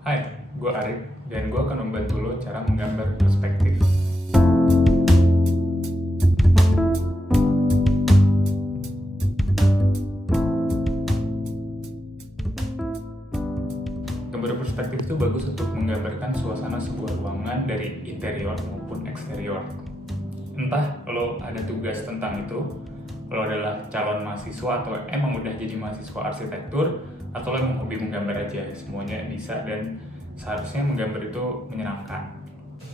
Hai, gue Arif, dan gue akan membantu lo cara menggambar perspektif. Gambar perspektif itu bagus untuk menggambarkan suasana sebuah ruangan dari interior maupun eksterior. Entah lo ada tugas tentang itu, lo adalah calon mahasiswa atau emang udah jadi mahasiswa arsitektur, atau lo emang hobi menggambar aja, semuanya bisa dan seharusnya menggambar itu menyenangkan.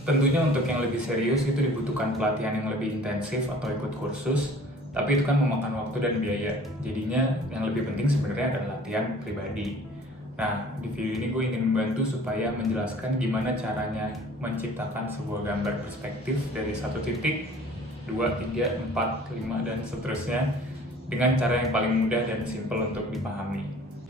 Tentunya untuk yang lebih serius itu dibutuhkan pelatihan yang lebih intensif atau ikut kursus, tapi itu kan memakan waktu dan biaya. Jadinya yang lebih penting sebenarnya adalah latihan pribadi. Nah, di video ini gue ingin membantu supaya menjelaskan gimana caranya menciptakan sebuah gambar perspektif dari satu titik, 2, 3, 4, 5, dan seterusnya dengan cara yang paling mudah dan simple untuk dipahami.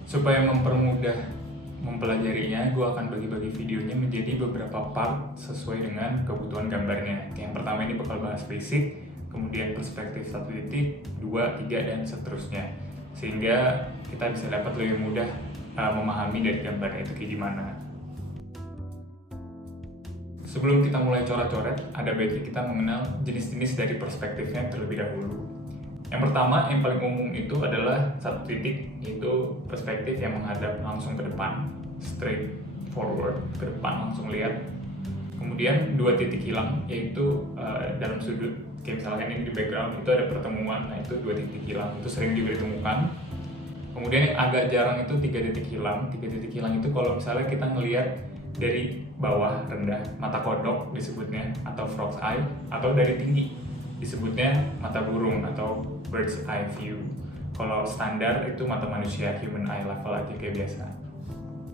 Supaya mempermudah mempelajarinya, gue akan bagi-bagi videonya menjadi beberapa part sesuai dengan kebutuhan gambarnya. Yang pertama ini bakal bahas basic, kemudian perspektif 1 titik, 2, 3, dan seterusnya. Sehingga kita bisa dapat lebih mudah memahami dari gambarnya itu kayak gimana. Sebelum kita mulai coret-coret, ada baiknya kita mengenal jenis-jenis dari perspektifnya terlebih dahulu. Yang pertama, yang paling umum itu adalah satu titik, yaitu perspektif yang menghadap langsung ke depan, straight forward, ke depan langsung lihat. Kemudian 2 titik hilang, yaitu dalam sudut, kayak misalkan ini di background itu ada pertemuan, nah itu 2 titik hilang, itu sering juga ditemukan. Kemudian yang agak jarang itu 3 titik hilang. 3 titik hilang itu kalau misalnya kita ngelihat dari bawah rendah, mata kodok disebutnya, atau frog's eye, atau dari tinggi disebutnya mata burung atau bird's eye view. Kalau standar itu mata manusia, human eye level aja kayak biasa.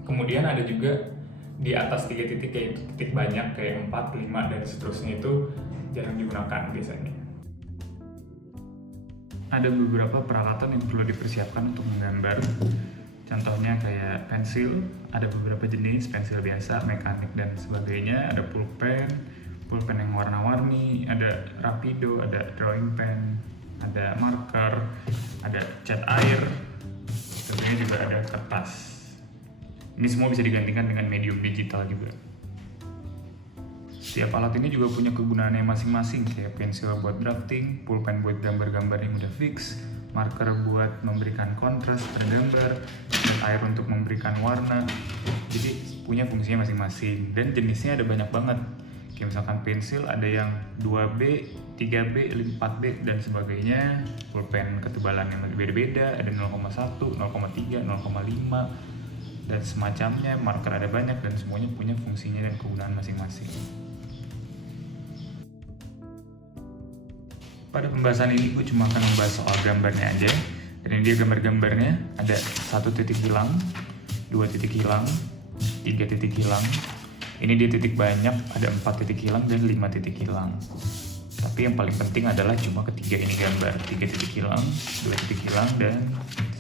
Kemudian ada juga di atas 3 titik, kayak titik banyak kayak 4, 5, dan seterusnya itu jarang digunakan biasanya. Ada beberapa peralatan yang perlu dipersiapkan untuk menggambar. Contohnya kayak pensil, ada beberapa jenis, pensil biasa, mekanik, dan sebagainya. Ada pulpen yang warna-warni, ada rapido, ada drawing pen, ada marker, ada cat air, tentunya juga ada kertas. Ini semua bisa digantikan dengan medium digital juga. Setiap alat ini juga punya kegunaannya masing-masing, kayak pensil buat drafting, pulpen buat gambar-gambar yang udah fix, marker buat memberikan kontras pada gambar, dan air untuk memberikan warna. Jadi punya fungsinya masing-masing, dan jenisnya ada banyak banget. Kayak misalkan pensil ada yang 2B, 3B, 4B, dan sebagainya. Pulpen ketebalan yang beda-beda, ada 0,1, 0,3, 0,5, dan semacamnya. Marker ada banyak, dan semuanya punya fungsinya dan kegunaan masing-masing. Pada pembahasan ini gue cuma akan membahas soal gambarnya aja. Dan ini dia gambar-gambarnya. Ada 1 titik hilang, 2 titik hilang, 3 titik hilang. Ini dia titik banyak, ada 4 titik hilang dan 5 titik hilang. Tapi yang paling penting adalah cuma ketiga ini gambar. 3 titik hilang, 2 titik hilang, dan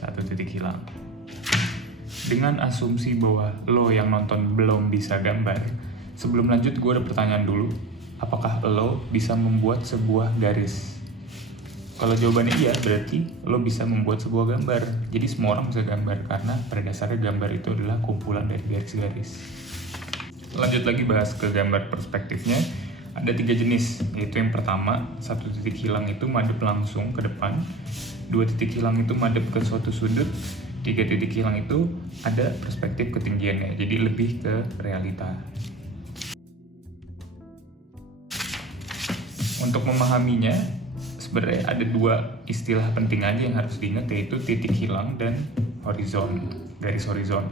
1 titik hilang. Dengan asumsi bahwa lo yang nonton belum bisa gambar, sebelum lanjut gue ada pertanyaan dulu. Apakah lo bisa membuat sebuah garis? Kalau jawabannya iya, berarti lo bisa membuat sebuah gambar. Jadi semua orang bisa gambar, karena pada dasarnya gambar itu adalah kumpulan dari garis-garis. Lanjut lagi bahas ke gambar perspektifnya. Ada 3 jenis, yaitu yang pertama, 1 titik hilang itu madep langsung ke depan, 2 titik hilang itu madep ke suatu sudut, 3 titik hilang itu ada perspektif ketinggiannya, jadi lebih ke realita. Untuk memahaminya, sebenarnya ada 2 istilah penting aja yang harus diingat, yaitu titik hilang dan horizon, garis horizon.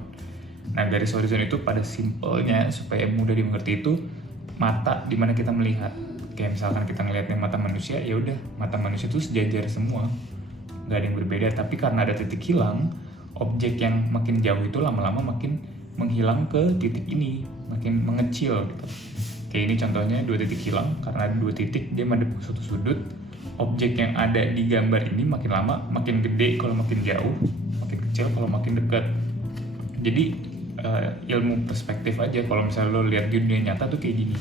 Nah, garis horizon itu pada simpelnya, supaya mudah dimengerti, itu mata di mana kita melihat. Kayak misalkan kita ngeliatnya mata manusia, ya udah mata manusia itu sejajar semua, nggak ada yang berbeda. Tapi karena ada titik hilang, objek yang makin jauh itu lama-lama makin menghilang ke titik ini, makin mengecil gitu. Kayak ini contohnya 2 titik hilang, karena ada 2 titik dia madep ke suatu sudut. Objek yang ada di gambar ini makin lama makin gede kalau makin jauh, makin kecil kalau makin dekat. Jadi ilmu perspektif aja. Kalau misalnya lo lihat di dunia nyata tuh kayak gini.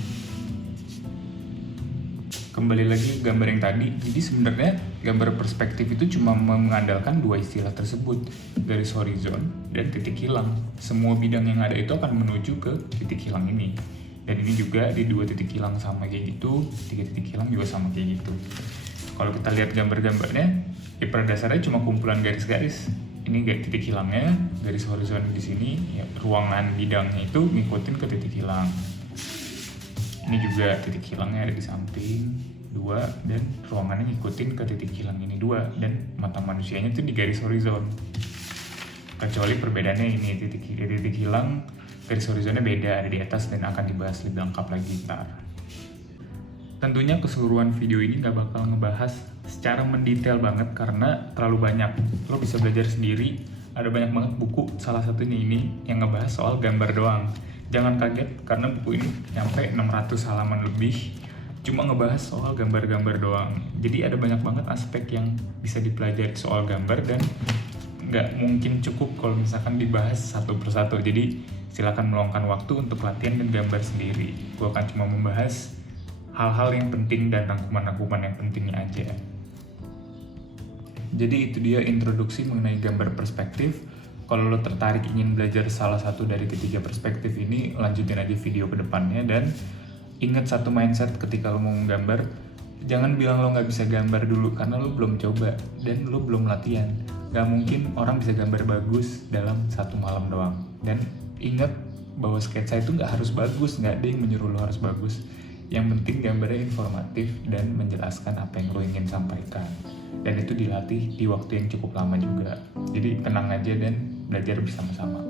kembali lagi gambar yang tadi. Jadi sebenarnya gambar perspektif itu cuma mengandalkan dua istilah tersebut, garis horizon dan titik hilang. Semua bidang yang ada itu akan menuju ke titik hilang ini. Dan ini juga di dua titik hilang sama kayak gitu, tiga titik hilang juga sama kayak gitu. Kalau kita lihat gambar-gambarnya, ya pada dasarnya cuma kumpulan garis-garis. Ini titik hilangnya, garis horizon di sini, ya ruangan bidangnya itu ngikutin ke titik hilang. Ini juga titik hilangnya ada di samping 2 dan ruangannya ngikutin ke titik hilang ini 2 dan mata manusianya itu di garis horizon. Kecuali perbedaannya ini titik hilang garis horizonnya beda, ada di atas dan akan dibahas lebih lengkap lagi ntar. Tentunya keseluruhan video ini gak bakal ngebahas secara mendetail banget karena terlalu banyak. Lo bisa belajar sendiri, ada banyak banget buku, salah satunya ini yang ngebahas soal gambar doang. Jangan kaget karena buku ini nyampe 600 halaman lebih cuma ngebahas soal gambar-gambar doang. Jadi ada banyak banget aspek yang bisa dipelajari soal gambar dan nggak mungkin cukup kalau misalkan dibahas satu persatu. Jadi silakan meluangkan waktu untuk latihan dan gambar sendiri. Gue akan cuma membahas hal-hal yang penting dan rangkuman-rangkuman yang pentingnya aja. Jadi itu dia introduksi mengenai gambar perspektif. Kalau lo tertarik ingin belajar salah satu dari ketiga perspektif ini, lanjutin aja video ke depannya. Dan ingat satu mindset ketika lo mau menggambar, jangan bilang lo nggak bisa gambar dulu karena lo belum coba dan lo belum latihan. Gak mungkin orang bisa gambar bagus dalam satu malam doang. Dan ingat bahwa sketsa itu nggak harus bagus, nggak ada yang menyuruh lo harus bagus. Yang penting gambarnya informatif dan menjelaskan apa yang lo ingin sampaikan. Dan itu dilatih di waktu yang cukup lama juga. Jadi tenang aja dan belajar bersama-sama.